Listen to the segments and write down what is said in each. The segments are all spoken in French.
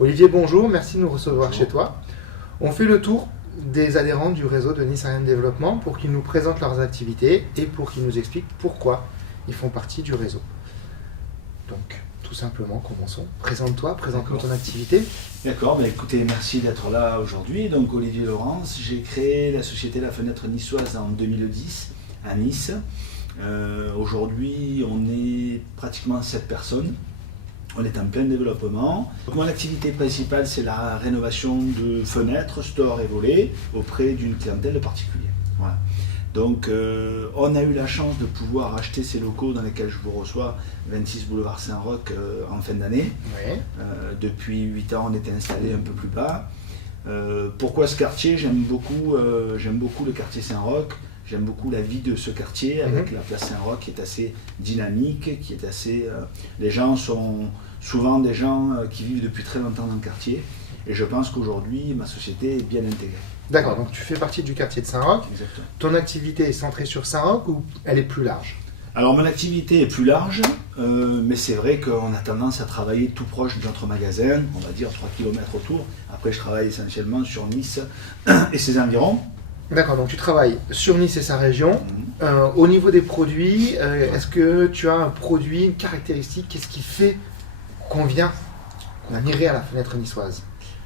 Olivier, bonjour, merci de nous recevoir chez toi. On fait le tour des adhérents du réseau de Nice Ariane Développement pour qu'ils nous présentent leurs activités et pour qu'ils nous expliquent pourquoi ils font partie du réseau. Donc, tout simplement, commençons. Présente-toi, présente-nous ton activité. D'accord, écoutez, merci d'être là aujourd'hui. Donc, Olivier Laurence, j'ai créé la société La Fenêtre Niçoise en 2010 à Nice. Aujourd'hui, on est pratiquement 7 personnes. On est en plein développement. Donc, mon activité principale, c'est la rénovation de fenêtres, stores et volets auprès d'une clientèle de particuliers. Voilà. Donc, on a eu la chance de pouvoir acheter ces locaux dans lesquels je vous reçois, 26 boulevard Saint-Roch, en fin d'année. Oui. Depuis 8 ans, on était installé un peu plus bas. Pourquoi ce quartier? J'aime beaucoup le quartier Saint-Roch. J'aime beaucoup la vie de ce quartier avec la place Saint-Roch qui est assez dynamique, qui est assez. Les gens sont souvent des gens qui vivent depuis très longtemps dans le quartier. Et je pense qu'aujourd'hui, ma société est bien intégrée. D'accord, donc tu fais partie du quartier de Saint-Roch. Exactement. Ton activité est centrée sur Saint-Roch ou elle est plus large? Alors mon activité est plus large, mais c'est vrai qu'on a tendance à travailler tout proche de notre magasin, on va dire 3 km autour. Après, je travaille essentiellement sur Nice et ses environs. D'accord, donc tu travailles sur Nice et sa région. Au niveau des produits, est-ce que tu as un produit, une caractéristique? Qu'est-ce qui fait qu'on irait à la fenêtre niçoise?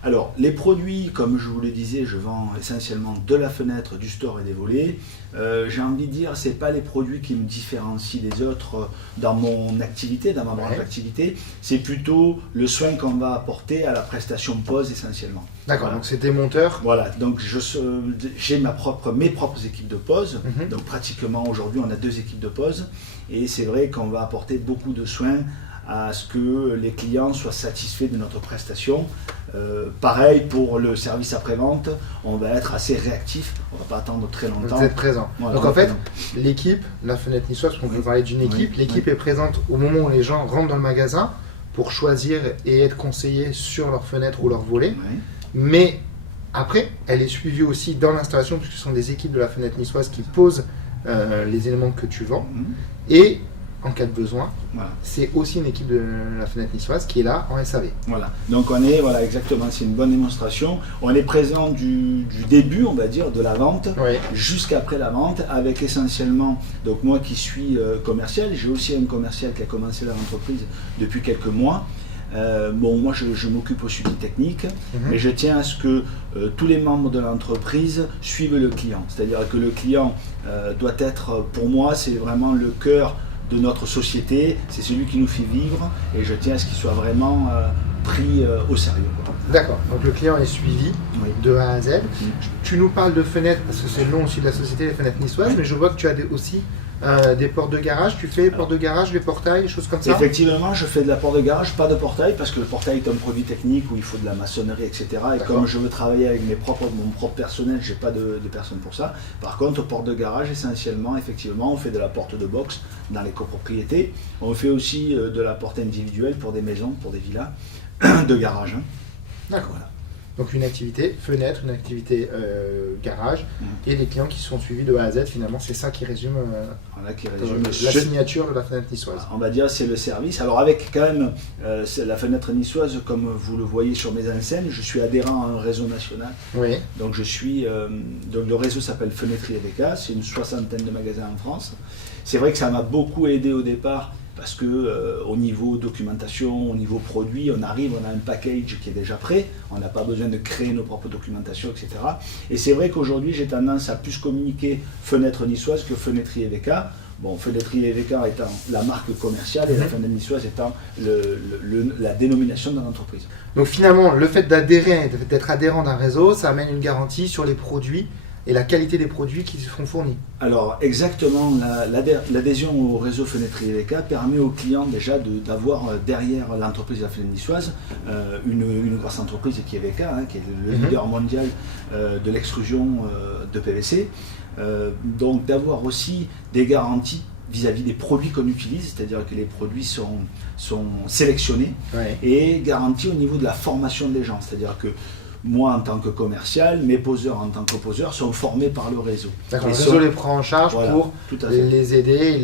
Alors, les produits, comme je vous le disais, je vends essentiellement de la fenêtre, du store et des volets. J'ai envie de dire, ce n'est pas les produits qui me différencient des autres dans mon activité, dans ma branche d'activité. C'est plutôt le soin qu'on va apporter à la prestation pose essentiellement. D'accord, Voilà. donc c'est des monteurs. Voilà, donc j'ai mes propres équipes de pose. Donc pratiquement aujourd'hui, on a 2 équipes de pose. Et c'est vrai qu'on va apporter beaucoup de soins à ce que les clients soient satisfaits de notre prestation. Pareil pour le service après-vente, on va être assez réactif, on ne va pas attendre très longtemps. Vous êtes présent. Voilà, donc en fait, l'équipe, la fenêtre niçoise, parce qu'on peut parler d'une équipe, l'équipe est présente au moment où les gens rentrent dans le magasin pour choisir et être conseillés sur leur fenêtre ou leur volet. Mais après, elle est suivie aussi dans l'installation, puisque ce sont des équipes de la fenêtre niçoise qui posent les éléments que tu vends. Et en cas de besoin, c'est aussi une équipe de la fenêtre niçoise qui est là en SAV. Voilà, donc on est, voilà exactement, c'est une bonne démonstration. On est présent du début, on va dire, de la vente jusqu'après la vente, avec essentiellement, donc moi qui suis commercial, j'ai aussi un commercial qui a commencé l'entreprise depuis quelques mois. Moi je m'occupe aussi du technique, mais je tiens à ce que tous les membres de l'entreprise suivent le client. C'est-à-dire que le client doit être, pour moi, c'est vraiment le cœur de notre société, c'est celui qui nous fait vivre et je tiens à ce qu'il soit vraiment pris au sérieux. D'accord, donc le client est suivi de A à Z. Tu nous parles de fenêtres, parce que c'est le nom aussi de la société, les fenêtres niçoises, mais je vois que tu as aussi des portes de garage. Tu fais les portes de garage, les portails, des choses comme ça? Effectivement, je fais de la porte de garage, pas de portail, parce que le portail est un produit technique où il faut de la maçonnerie, etc. Et comme je veux travailler avec mon propre personnel, je n'ai pas de personne pour ça. Par contre, porte de garage, essentiellement, effectivement, on fait de la porte de box dans les copropriétés. On fait aussi de la porte individuelle pour des maisons, pour des villas de garage. D'accord. Voilà. Donc une activité fenêtre, une activité garage, et des clients qui sont suivis de A à Z, finalement, c'est ça qui résume, la signature de la fenêtre niçoise. On va dire c'est le service. Alors avec quand même la fenêtre niçoise, comme vous le voyez sur mes enseignes, je suis adhérent à un réseau national. Oui. Donc je suis, donc le réseau s'appelle Fenêtrier VK, c'est une 60aine de magasins en France. C'est vrai que ça m'a beaucoup aidé au départ, parce que au niveau documentation, au niveau produit, on a un package qui est déjà prêt, on n'a pas besoin de créer nos propres documentations, etc. Et c'est vrai qu'aujourd'hui, j'ai tendance à plus communiquer Fenêtre Niçoise que Fenêtrier VK. Bon, Fenêtrier VK étant la marque commerciale et la Fenêtre Niçoise étant la dénomination de l'entreprise. Donc finalement, le fait d'adhérer, d'être adhérent d'un réseau, ça amène une garantie sur les produits et la qualité des produits qui seront fournis. Alors exactement, l'adhésion au réseau Fenêtrier VK permet aux clients déjà d'avoir derrière l'entreprise de la Fenêtre Niçoise une grosse entreprise qui est VK, qui est le leader mondial de l'extrusion de PVC. Donc d'avoir aussi des garanties vis-à-vis des produits qu'on utilise, c'est-à-dire que les produits sont sélectionnés et garantis au niveau de la formation des gens. C'est-à-dire que moi en tant que commercial, mes poseurs en tant que poseurs sont formés par le réseau. D'accord, le réseau les prend en charge pour les aider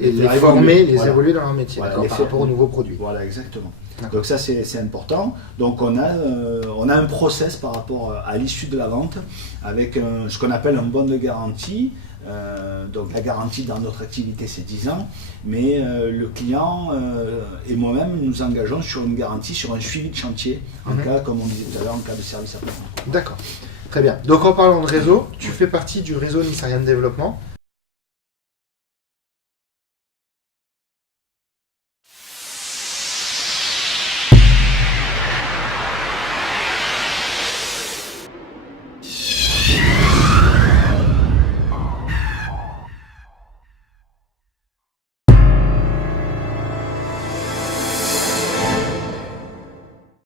et les former, les évoluer dans leur métier, par rapport aux nouveaux produits. Voilà, exactement. Donc ça c'est important. Donc on a un process par rapport à l'issue de la vente avec ce qu'on appelle un bon de garantie. Donc la garantie dans notre activité c'est 10 ans, mais le client et moi-même nous engageons sur une garantie, sur un suivi de chantier, en cas, comme on disait tout à l'heure, en cas de service après-vente. D'accord, très bien. Donc en parlant de réseau, tu fais partie du réseau Nissarian Développement.